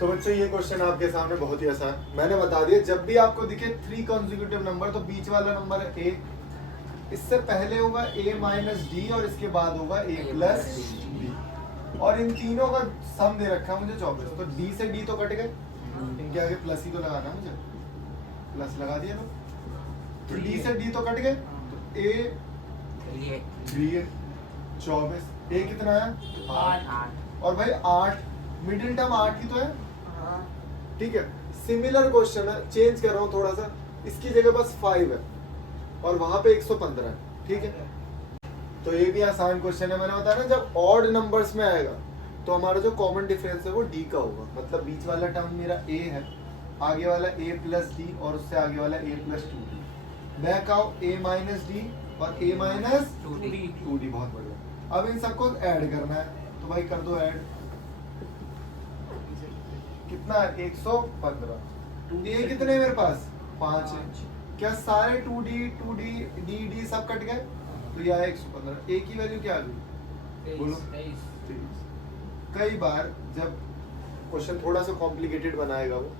तो बच्चों ये क्वेश्चन आपके सामने बहुत ही आसान, मैंने बता दिया। जब भी आपको दिखे 3 कॉन्जिक्यूटिव नंबर तो बीच वाला नंबर है a, इससे पहले होगा a माइनस डी और इसके बाद होगा a प्लस डी, और इन तीनों का सम दे रखा है मुझे 24। तो d से d तो कट गए, इनके आगे प्लस ही तो लगाना है मुझे, प्लस लगा दिया ना। तो d से d तो कट गए, तो a 24, a कितना है 8, और भाई 8 मिडिल टर्म 8 की तो है, ठीक है। सिमिलर क्वेश्चन है, चेंज कर रहा हूँ थोड़ा सा, इसकी जगह बस 5 है और वहां पे 115 है, ठीक है। तो ये भी आसान क्वेश्चन है, मैंने बताया ना जब ऑड नंबर्स में आएगा तो हमारा जो कॉमन डिफरेंस है वो d का होगा। मतलब बीच वाला टर्म मेरा a है, आगे वाला a प्लस डी और उससे आगे वाला a प्लस 2d, बैक आओ a माइनस डी और a माइनस 2d, बहुत बढ़िया। अब इन सबको ऐड करना है, तो भाई कर दो ऐड, कितना है 115, a कितने मेरे पास 5 है, क्या सारे 2d सब कट गए, तो यह है 115। a की वैल्यू क्या आ गई बोलो 23। कई बार जब क्वेश्चन थोड़ा सा कॉम्प्लिकेटेड बनाएगा वो,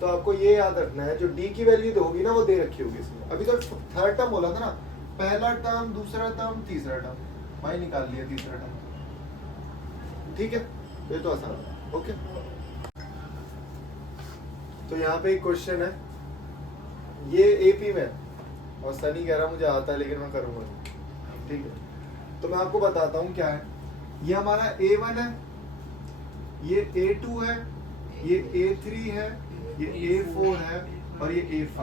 तो आपको ये याद रखना है जो d की वैल्यू तो होगी ना वो दे रखी होगी इसमें। अभी तो थर्ड टर्म बोला था ना, पहला टर्म, दूसरा टर्म, तीसरा टर्म, भाई निकाल लिया तीसरा टर्म, ठीक है। ये तो आसान है, ओके। तो यहाँ पे एक क्वेश्चन है, ये एपी में, और सनी कह रहा मुझे आता है लेकिन मैं करूँगा, ठीक है। तो मैं आपको बताता हूँ क्या है। ये हमारा A1 है, ये A2 है, ये A3 है, ये A4 है और ये A5।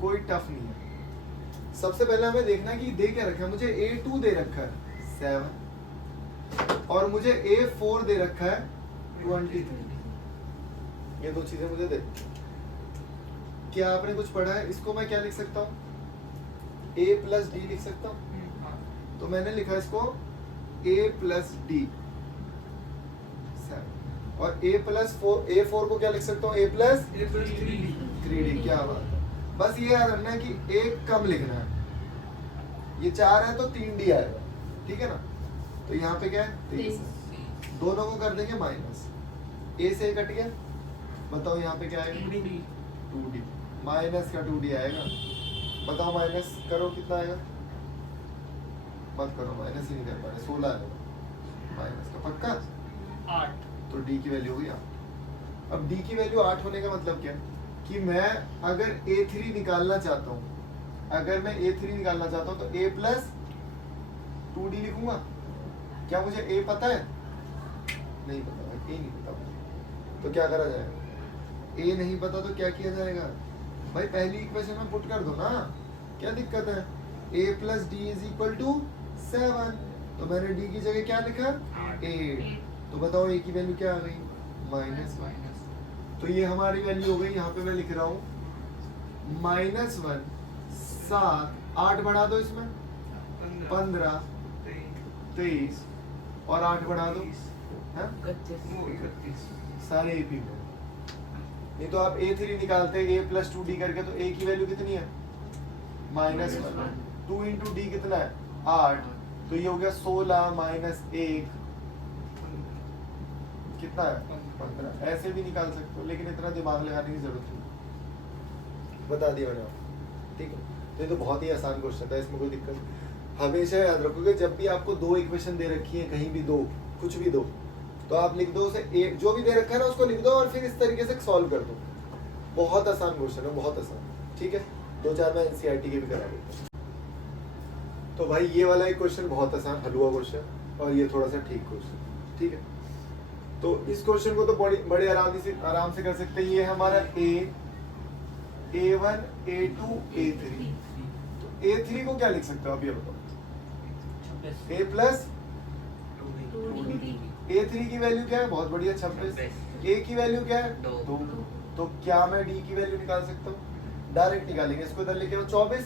कोई टफ नहीं है। सबसे पहले हमें देखना है कि दे क्या रखा है। मुझे A2 दे रखा है 7 और मुझे A4 दे रखा है 23। ये दो चीजें मुझे दे। क्या आपने कुछ पढ़ा है? इसको मैं क्या लिख सकता हूँ? a प्लस डी लिख सकता हूँ। तो मैंने लिखा इसको a प्लस डी, और a प्लस 4, A4 को क्या लिख सकता हूँ? a plus 3d। क्या बात है। बस ये याद रखना है कि एक कम लिखना है। ये 4 है तो 3d आएगा, ठीक है ना। तो यहाँ पे क्या है 23, दोनों को कर देंगे माइनस, a से कट गया। बताओ यहाँ पे क्या आएगा 2d, माइनस का 2d आएगा। बताओ माइनस करो कितना आएगा, मत करो माइनस ही नहीं कर पा रहे, 16 आएगा माइनस का, पक्का 8। तो d की वैल्यू हो गई 8। अब d की वैल्यू 8 होने का मतलब क्या है कि मैं अगर a3 निकालना चाहता हूँ, अगर मैं a3 निकालना चाहता हूँ तो a प्लस 2d लिखूंगा। क्या मुझे a पता है? नहीं पता, a नहीं पता, तो क्या करा जाएगा? a नहीं पता तो क्या किया जाएगा भाई? पहली इक्वेशन में पुट कर दो ना, क्या दिक्कत है? a plus D is equal to 7। तो मैंने d की जगह क्या लिखा 8। तो बताओ a की वैल्यू क्या आ गई माइनस। तो ये हमारी वैल्यू हो गई। यहाँ पे मैं लिख रहा हूँ -1 7, 8 बढ़ा दो इसमें 15 23 और 8 बढ़ा दो 31, सारे एपी में। नहीं तो आप a3 निकालते a प्लस 2d करके, तो a की वैल्यू कितनी है -1। 2 इंटू डी कितना है 8, तो ये हो गया 16 माइनस 1 कितना है 15। ऐसे भी निकाल सकते हो लेकिन इतना दिमाग लगाने की जरूरत नहीं, बता दिया मैंने आपको, ठीक है। तो ये तो बहुत ही आसान क्वेश्चन था, इसमें कोई दिक्कत। हमेशा याद रखोगे जब भी आपको दो इक्वेशन दे रखी है, कहीं भी दो, कुछ भी दो, तो आप लिख दो उसे एक, जो भी दे रखा है ना उसको लिख दो और फिर इस तरीके से सॉल्व कर दो। बहुत आसान क्वेश्चन है, बहुत आसान, ठीक है। 2-4 मैं एनसीईआरटी के भी करा देता हूँ। तो भाई ये वाला एक क्वेश्चन बहुत आसान हलवा क्वेश्चन, और ये थोड़ा सा ठीक क्वेश्चन, ठीक है। तो इस क्वेश्चन को तो बड़े आराम से कर सकते हैं। ये हमारा A1 A2 A3। तो A3 को क्या लिख सकते हो आप ये बताओ? a plus 2d। A3 की वैल्यू क्या है? बहुत बढ़िया 26। a की वैल्यू क्या है 2। तो क्या मैं d की वैल्यू निकाल सकता हूँ? डायरेक्ट निकालेंगे, इसको इधर लिखे 24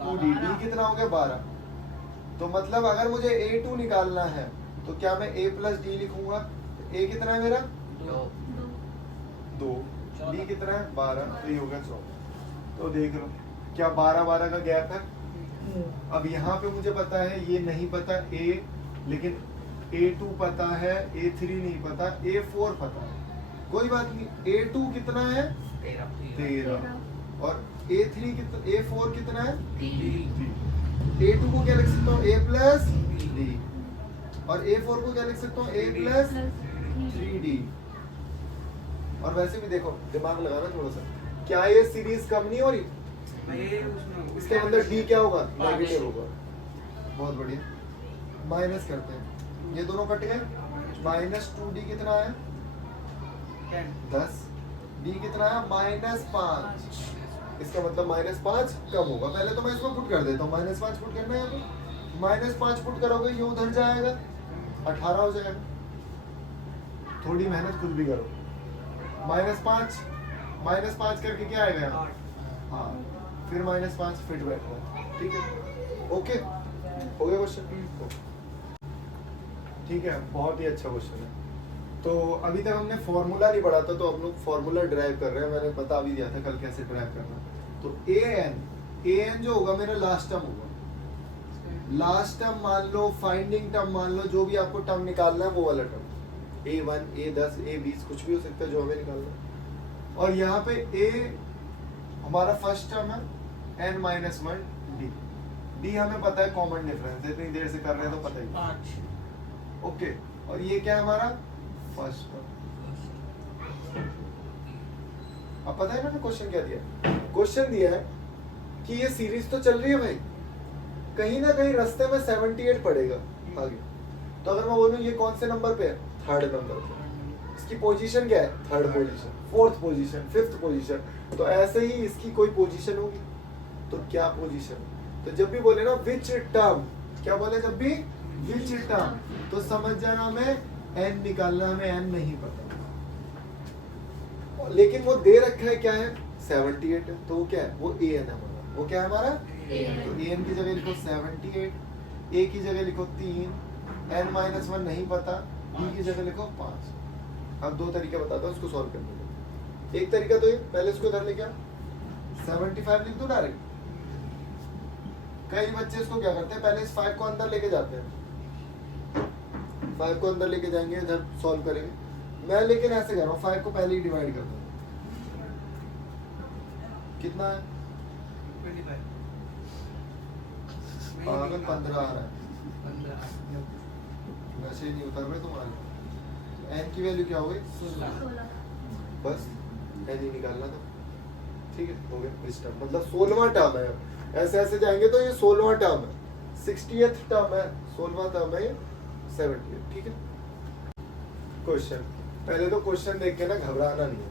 2d, d कितना हो गया 12। तो मतलब अगर मुझे A2 निकालना है तो क्या मैं a प्लस डी लिखूंगा? a कितना है मेरा 2, d कितना है 12, तो ये होगा 24। तो देख लो क्या 12-12 का गैप है। अब यहाँ पे मुझे पता है, ये नहीं पता a, लेकिन A2 पता है, A3 नहीं पता, A4 पता है, कोई बात नहीं। A2 कितना है? 13। और A3 कितना, A4 कितना है? 3। A2 को क्या लिख सकता हूँ? A plus D। और A4 को क्या लिख सकता हूँ? A plus 3D। और वैसे भी देखो, दिमाग लगाना थोड़ा सा, क्या ये सीरीज कम नहीं हो रही? इसके अंदर D क्या होगा? नेगेटिव होगा। बहुत बढ़िया। माइनस करते हैं, ये दोनों कट गए। माइनस 2D कितना है? 10। D कितना है? -5। इसका मतलब -5 कम होगा। पहले तो मैं इसको पुट कर देता हूँ, -5 पुट करना है, तो -5 पुट करोगे, ये उधर जाएगा, 18 हो जाएगा। थोड़ी मेहनत खुद भी करो। -5 करके क्या आएगा यहाँ? हाँ, फिर -5 फिट बैठ रहा है, ठीक है, ओके, हो गया क्वेश्चन। ठीक है, बहुत ही अच्छा क्वेश्चन है। तो अभी तक हमने फॉर्मूला नहीं पढ़ा था, तो हम लोग फॉर्मूला ड्राइव कर रहे हैं। मैंने बता भी दिया था कल कैसे ड्राइव करना। तो an जो होगा मेरा लास्ट टर्म होगा। लास्ट टर्म मान लो, फाइंडिंग टर्म मान लो, जो भी आपको टर्म निकालना है वो वाला टर्म, A1, A10, A20 कुछ भी हो सकता है जो हमें निकालना है। और यहाँ पे A हमारा फर्स्ट टर्म है, n-1 D। D हमें पता है कॉमन डिफरेंस है, इतनी देर से कर रहे हैं तो पता ही। ओके, और ये क्या है हमारा? First term. अब पता है ना क्वेश्चन क्या दिया? क्वेश्चन दिया है कि ये सीरीज तो चल रही है भाई, कहीं ना कहीं रास्ते में 78 पड़ेगा आगे। तो अगर मैं बोलूं ये कौन से नंबर पे है? थर्ड नंबर पे। इसकी पोजीशन क्या है? Third position, fourth position, fifth position. तो ऐसे ही इसकी कोई पोजीशन होगी, तो क्या पोजीशन? तो जब भी बोले ना विच टर्म, क्या बोले जब भी? विच टर्म, तो समझ जाना हमें n निकालना, हमें n नहीं पता, लेकिन वो दे रखा है क्या है? 78 है, तो वो क्या है? वो an है हमारा। वो क्या है हमारा? तो an की जगह लिखो 78, a की जगह लिखो 3, n-1 नहीं पता, d की जगह लिखो 5। अब दो तरीके बताता हूँ इसको सॉल्व करने के। एक तरीका तो ये, पहले इसको इधर लेके आ, 75 लिख दो डायरेक्ट। कई बच्चे इसको क्या करते हैं, पहले इस 5 को अंदर लेके जाते हैं, 5 को अंदर लेके जाएंगे, इधर सॉल्व करेंगे। मैं लेकिन ऐसे कर रहा हूँ, 5 को पहले ही डिवाइड कर दूँ। कितना है? 25। 15 आ रहा है, वैसे ही नहीं उतर रहे तुम्हारे। n की वैल्यू क्या हो गई? 16। बस n ही निकालना था, ठीक है, हो गया। इस टर्म मतलब 16वां टर्म है। ऐसे ऐसे जाएंगे तो ये 16वां टर्म है, 60th टर्म है, 16वां टर्म है, 70th, ठीक है। क्वेश्चन, पहले तो क्वेश्चन देख के ना घबराना नहीं है।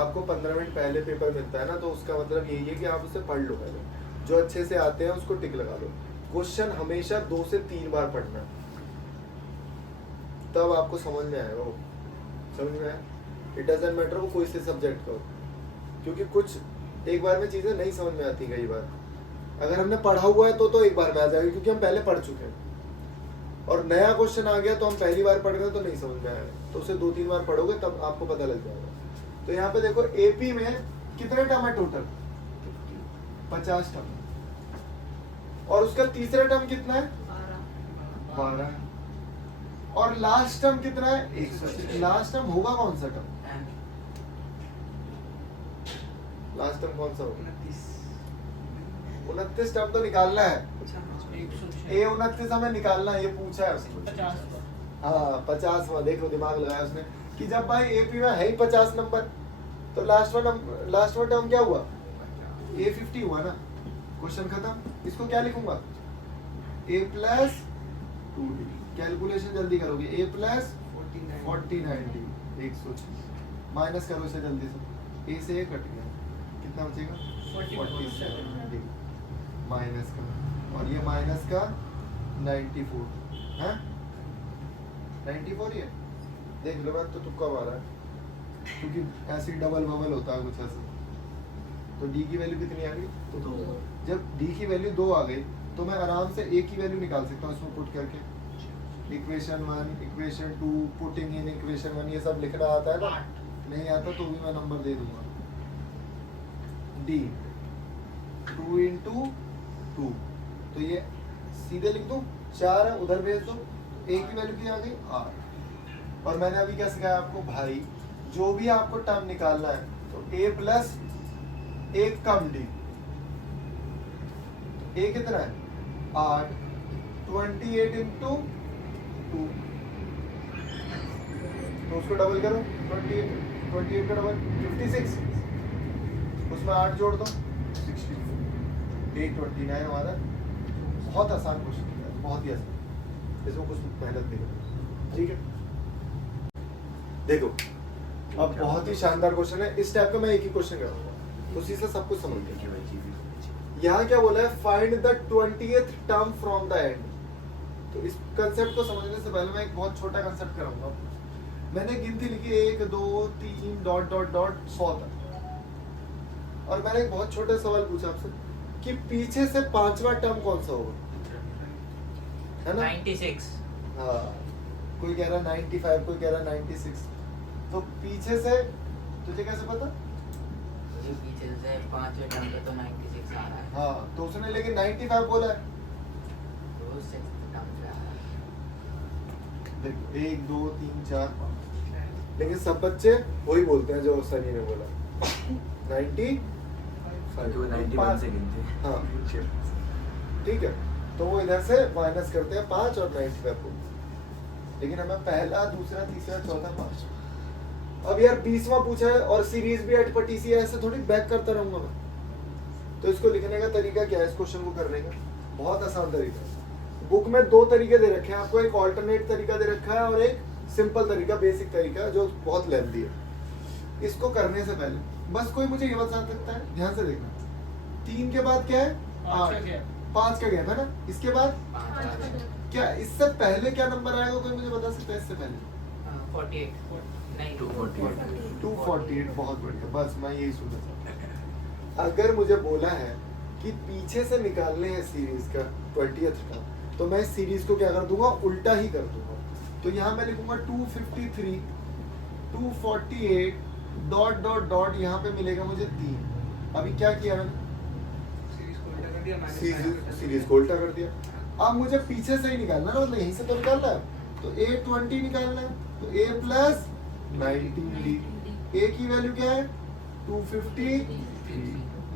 आपको 15 मिनट पहले पेपर मिलता है ना, तो उसका मतलब यही है कि आप उसे पढ़ लो पहले, जो अच्छे से आते हैं उसको टिक लगा लो। क्वेश्चन हमेशा 2 से 3 बार पढ़ना है, तब आपको समझ में आएगा। वो समझ में आया? इट डजंट मैटर वो कोई से सब्जेक्ट का हो, क्योंकि कुछ एक बार में चीजें नहीं समझ में आती कई बार। अगर हमने पढ़ा हुआ है तो एक बार में आ जाएगा, क्योंकि हम पहले पढ़ चुके हैं। और नया क्वेश्चन आ गया तो हम पहली बार पढ़ रहे हैं तो नहीं समझ में आएगा, तो उसे 2-3 बार पढ़ोगे तब आपको पता लग जाएगा। तो यहाँ पे देखो एपी में कितने टर्म है टोटल? 50 टर्म। और उसका तीसरा टर्म कितना है? 12। और लास्ट टर्म कितना है? 180। लास्ट टर्म होगा कौन सा टर्म? लास्ट टर्म कौन सा होगा? 29 टर्म तो निकालना है। ए 29 हमें निकालना है, ये पूछा है उसने। 50। हाँ 50वां, देखो दिमाग लगाया उसने कि जब भाई एपी में है ही 50 नंबर, तो लास्ट वन टर्म क्या हुआ? A50 हुआ ना। क्वेश्चन खत्म। इसको क्या लिखूंगा? A plus 2D। कैलकुलेशन जल्दी करोगे, A प्लस 49D 106। माइनस करो इसे जल्दी से, A से A कट गया, कितना बचेगा? 47D माइनस का, और ये माइनस का 94 है, 94 ही है। देख लो, मैं तो तुक्का मारा है, क्योंकि ऐसे डबल बबल होता है कुछ ऐसे। तो D की वैल्यू कितनी आ गई? तो 2। जब D की वैल्यू 2 आ गई तो मैं आराम से A की वैल्यू निकाल सकता हूँ इसमें पुट करके। Equation 1, equation 2, putting in equation 1, ये सब लिखना आता है ना? नहीं आता तो भी मैं नंबर दे दूंगा। D 2 into 2, तो ये सीधे लिख दूं, 4 है, उधर भेज दो, ए की वैल्यू क्या आ गई आर। और मैंने अभी क्या सिखाया आपको भाई, जो भी आपको टर्म निकालना है तो ए प्लस एक कम डी, ए कितना है 8, 28 इंटू 2, तो उसको डबल करो 28 का डबल 56, उसमें 8 जोड़ दो 64, 829 हमारा। बहुत आसान क्वेश्चन है, बहुत ही आसान, इसमें कुछ मेहनत नहीं करनी, ठीक है। देखो अब बहुत ही शानदार क्वेश्चन है, इस टाइप का मैं एक ही क्वेश्चन करूंगा, उसी से सब कुछ समझ गए। यहाँ क्या बोला है, find the 20th term from the end. तो इस कंसेप्ट को समझने से पहले मैं एक बहुत छोटा कंसेप्ट कराऊंगा। मैंने गिनती लिखी 1 2 3 डॉट डॉट डॉट 100 तक, और मैंने एक बहुत छोटा सवाल पूछा आपसे कि पीछे से पांचवा टर्म कौन सा होगा, है ना 96। हाँ, कोई कह रहा 95, कोई कह रहा 96। तो पीछे से तुझे कैसे पता? ये पीछे से पांचवें टर्म पे तो 96 आ रहा है। हाँ, तो उसने लेकिन 95 बोला है। तो 6th टर्म पे आ रहा है। देखो 1 2 3 4 5, लेकिन सब बच्चे वही बोलते हैं जो सनी ने बोला 95। हाँ ठीक है, तो वो इधर से माइनस करते हैं 5 और 95 को, लेकिन हमें पहला दूसरा तीसरा चौथा 5। अब यार 20वां पूछा है और सीरीज भी एट पटीसी है, ऐसे थोड़ी बैक करता रहूंगा मैं। तो इसको लिखने का तरीका क्या है, इस क्वेश्चन को करने का बहुत आसान तरीका है। बुक में 2 तरीके दे रखे हैं आपको, एक ऑल्टरनेट तरीका दे रखा है और एक सिंपल तरीका, बेसिक तरीका जो बहुत लेंथी है। इसको करने से पहले बस कोई मुझे ये बता सकता है, ध्यान से देखना, 3 के बाद क्या है 8, 5 का गैप है ना, इसके बाद 5 क्या इससे पहले क्या नंबर आएगा, कोई मुझे बता सकता है इससे पहले? 48 नहीं 248। बहुत बढ़िया, बस मैं यही सुनना चाहता हूँ। अगर मुझे बोला है कि पीछे से निकालने हैं सीरीज का 20th टर्म, तो मैं सीरीज को क्या कर दूंगा, उल्टा ही कर दूंगा। तो यहाँ मैं लिखूंगा 253 248 डॉट डॉट डॉट, यहाँ पे मिलेगा मुझे 3। अभी क्या किया मैंने, सीरीज को उल्टा कर दिया। अब मुझे पीछे से ही निकालना ना, मतलब यहीं से तो निकालना है, तो A20 निकालना है, तो A प्लस 19D। A की वैल्यू क्या है 250,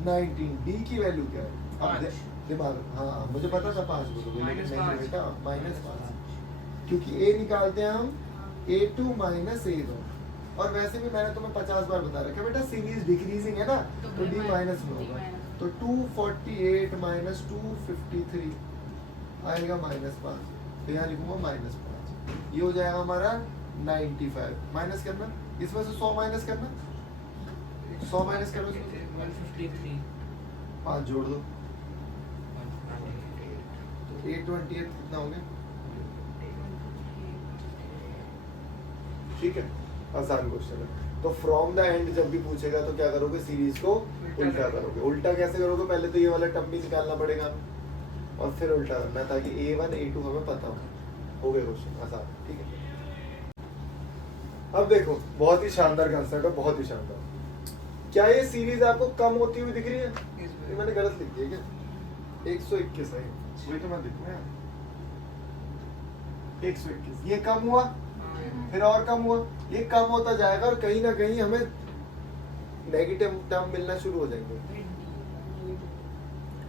19 D की वैल्यू क्या है, अब दिमाग, हाँ मुझे पता था 5 बोलोगे, लेकिन नहीं बेटा -5, क्योंकि A निकालते हैं हम A2 माइनस A1, और वैसे भी मैंने तुम्हें 50 बार बता रखा है बेटा, सीरीज डिक्रीजिंग है ना, तो D माइनस में होगा। तो 248 माइनस 253 आएगा -5, तो यहाँ लिखूंगा -5, ये हो जाएगा हमारा 95। माइनस करना, इसमें से 100 माइनस करना, 100 माइनस करो, 153 5 जोड़ दो, तो 828 कितना हो गया, ठीक है, आसान क्वेश्चन है। तो फ्रॉम द एंड जब भी पूछेगा तो क्या करोगे, सीरीज को उल्टा करोगे। उल्टा कैसे करोगे, पहले तो ये वाला टर्म भी निकालना पड़ेगा और फिर उल्टा करना, ताकि A1 A2 हमें पता हो गया क्वेश्चन आसान, ठीक है। अब देखो बहुत ही शानदार कंसेप्ट है, बहुत ही शानदार। क्या ये सीरीज आपको कम होती हुई दिख रही है? ये मैंने गलत लिख दिया क्या, 121 है, वही तो मैं लिखूंगा 121, ये कम हुआ फिर और कम हुआ, ये कम होता जाएगा और कहीं ना कहीं हमें नेगेटिव टर्म मिलना शुरू हो जाएंगे।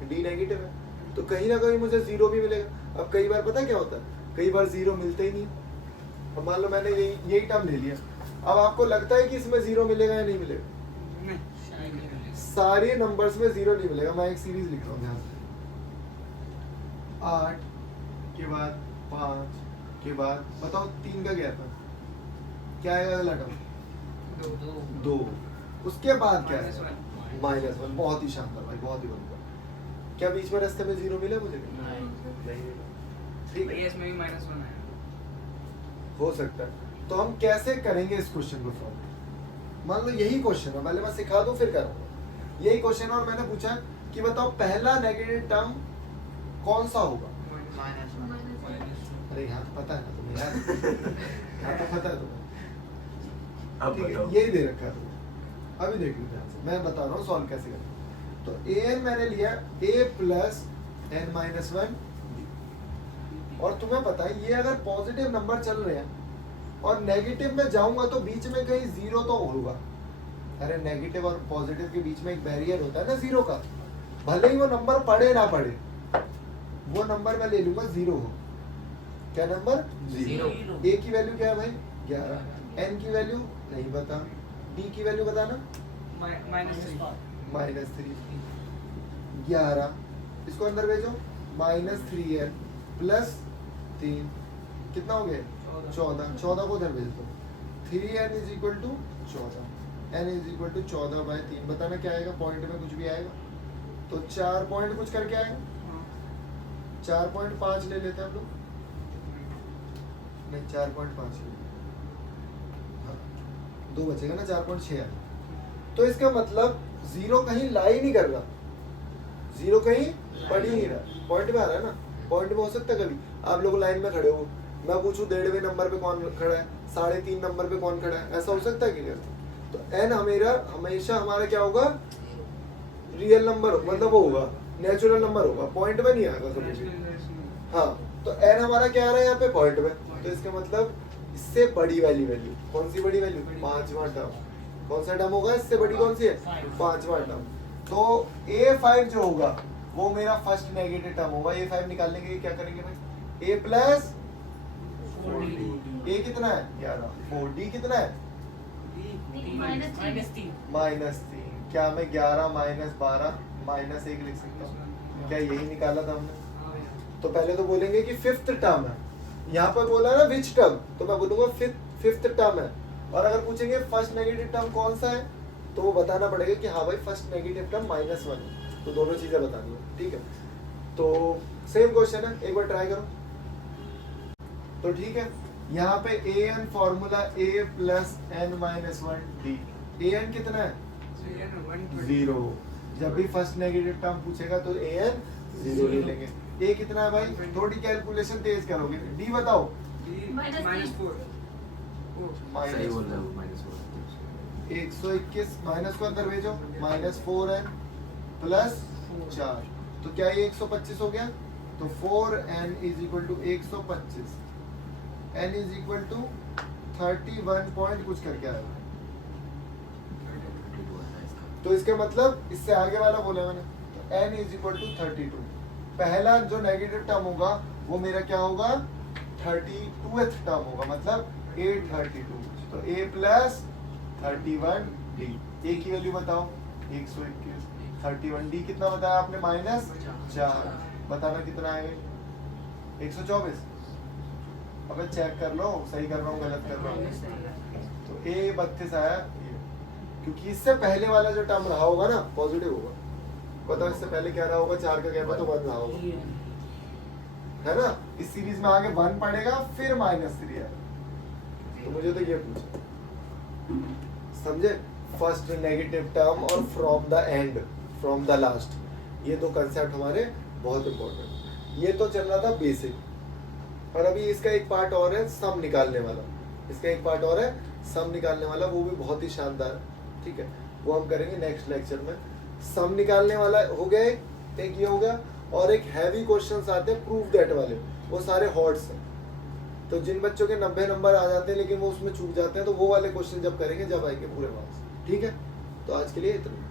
डी नेगेटिव है तो कहीं ना कहीं मुझे 0 भी मिलेगा। अब कई बार पता है क्या होता है, कई बार 0 मिलते ही नहीं। अब मान लो मैंने यही टर्म ले लिया, अब आपको लगता है कि इसमें 0 मिलेगा या नहीं मिलेगा? सारे नंबर्स में 0 नहीं मिलेगा। मैं एक सीरीज लिख रहा हूँ ध्यान से, 8 के बाद 5 के बाद बताओ 3 का गैप है, क्या आएगा अगला टर्म? 2। उसके बाद क्या है? -1। बहुत ही शानदार भाई, बहुत ही बढ़िया। क्या बीच में रास्ते में 0 मिला मुझे? नहीं मिला, ठीक है, इसमें भी -1 है, हो सकता है। तो हम कैसे करेंगे इस क्वेश्चन को सॉल्व? मान लो यही क्वेश्चन है, पहले मैं सिखा दूं फिर करूंगा। यही क्वेश्चन है और मैंने पूछा कि बताओ पहला नेगेटिव टर्म कौन सा होगा? अरे यहाँ तो पता है ना तुम्हें यार, यहाँ तो पता है तुम्हें, ठीक है, यही दे रखा है तुम्हें। अभी देख लो ध्यान से, मैं बता रहा हूँ सॉल्व कैसे करना। तो an मैंने लिया a प्लस n-1, और तुम्हें पता है ये अगर पॉजिटिव नंबर चल रहे हैं और नेगेटिव में जाऊंगा तो बीच में कहीं जीरो तो होगा। अरे नेगेटिव और पॉजिटिव के बीच में एक बैरियर होता है ना जीरो का, भले ही वो नंबर पढ़े ना पढ़े, वो नंबर मैं ले लूंगा जीरो हो। क्या नंबर? जीरो। ए की वैल्यू क्या है भाई? 11। एन की वैल्यू नहीं पता, डी की वैल्यू बताना। -3। 11 इसको अंदर भेजो, -3n + 3 कितना हो गया? 14। 14 को उधर भेज दो। 3n = 14, n = 14/3। बताना क्या आएगा? पॉइंट में कुछ भी आएगा तो 4 पॉइंट कुछ करके आएगा। 4.5 ले लेते हैं हम लोग, नहीं 4.5 ले, हाँ 2 बचेगा ना, 4.6 है। तो इसका मतलब जीरो कहीं ला ही नहीं कर रहा, जीरो कहीं पढ़ ही नहीं रहा, पॉइंट में आ रहा है ना। पॉइंट में हो सकता है कभी आप लोग लाइन में खड़े हो, मैं पूछूं 1.5वें नंबर पे कौन खड़ा है, 3.5 नंबर पे कौन खड़ा है, ऐसा हो सकता है क्लियर? तो एन हमेशा हमारा क्या होगा? रियल नंबर, मतलब वो होगा नेचुरल नंबर होगा, पॉइंट में नहीं आएगा कभी। हाँ तो एन हमारा क्या आ रहा है यहाँ पे? पॉइंट में। तो इसका मतलब इससे बड़ी वाली वैल्यू, कौन सी बड़ी वैल्यू? 5वां टर्म। कौन सा टर्म होगा इससे बड़ी? कौन सी है? 5वां टर्म। तो A5 जो होगा वो मेरा फर्स्ट नेगेटिव टर्म होगा। A5 निकालने के लिए क्या करेंगे भाई? A + 4D। A कितना है? 11। 4D कितना है? -3। क्या मैं 11 - 12 -1 लिख सकता हूँ? क्या यही निकाला था हमने? तो पहले तो बोलेंगे कि फिफ्थ टर्म है, यहाँ पर बोला ना विच टर्म, तो मैं बोलूंगा फिफ्थ टर्म है। और अगर पूछेंगे फर्स्ट नेगेटिव टर्म कौन सा है, तो वो बताना पड़ेगा कि हाँ भाई फर्स्ट नेगेटिव टर्म -1 है। तो दोनों चीजें बतानी है, ठीक है। तो सेम क्वेश्चन है, एक बार ट्राई करो। तो ठीक है, यहाँ पे an formula a + n - 1d। an कितना है? 0। जब भी फर्स्ट नेगेटिव टर्म पूछेगा तो an 0 ले लेंगे। a कितना है भाई? थोड़ी कैलकुलेशन तेज करोगे। d बताओ। -4। सही बोल रहे हो, -4। 121 माइनस को अंदर भेजो, -4n + 4, तो क्या ये 125 हो गया? तो 4n = 125, n = 31 पॉइंट कुछ करके आएगा। तो इसका मतलब इससे आगे वाला बोला मैंने, तो n = 32। पहला जो नेगेटिव टर्म होगा वो मेरा क्या होगा? 32th टर्म होगा, मतलब A32। तो A + 31d। A की वैल्यू बताओ, 121। 31d कितना बताया आपने? -4। बताना कितना आएगा? 124। अबे चेक कर लो, सही कर रहा हूँ गलत कर रहा हूँ। तो A 32 आया, क्योंकि इससे पहले वाला जो टर्म रहा होगा ना पॉजिटिव होगा। बताओ इससे पहले क्या रहा होगा? 4 का गैप है तो 1 रहा होगा, है ना। इस सीरीज में आगे 1 पड़ेगा, फिर -3 है। तो मुझे तो ये पूछा, समझे? फर्स्ट नेगेटिव टर्म और from the end, from the last, ये दो कंसेप्ट हमारे बहुत इंपॉर्टेंट। ये तो चल रहा था बेसिक, और अभी इसका एक पार्ट और है सम निकालने वाला। इसका एक पार्ट और है सम निकालने वाला, वो भी बहुत ही शानदार है, ठीक है। वो हम करेंगे नेक्स्ट लेक्चर में। सम निकालने वाला हो गए, एक ये हो गया, और एक हैवी क्वेश्चंस आते हैं प्रूव दैट वाले, वो सारे हॉट्स हैं। तो जिन बच्चों के 90 नंबर आ जाते हैं लेकिन वो उसमें चूक जाते हैं, तो वो वाले क्वेश्चन जब करेंगे जब आएंगे पूरे मार्क्स, ठीक है। तो आज के लिए इतना।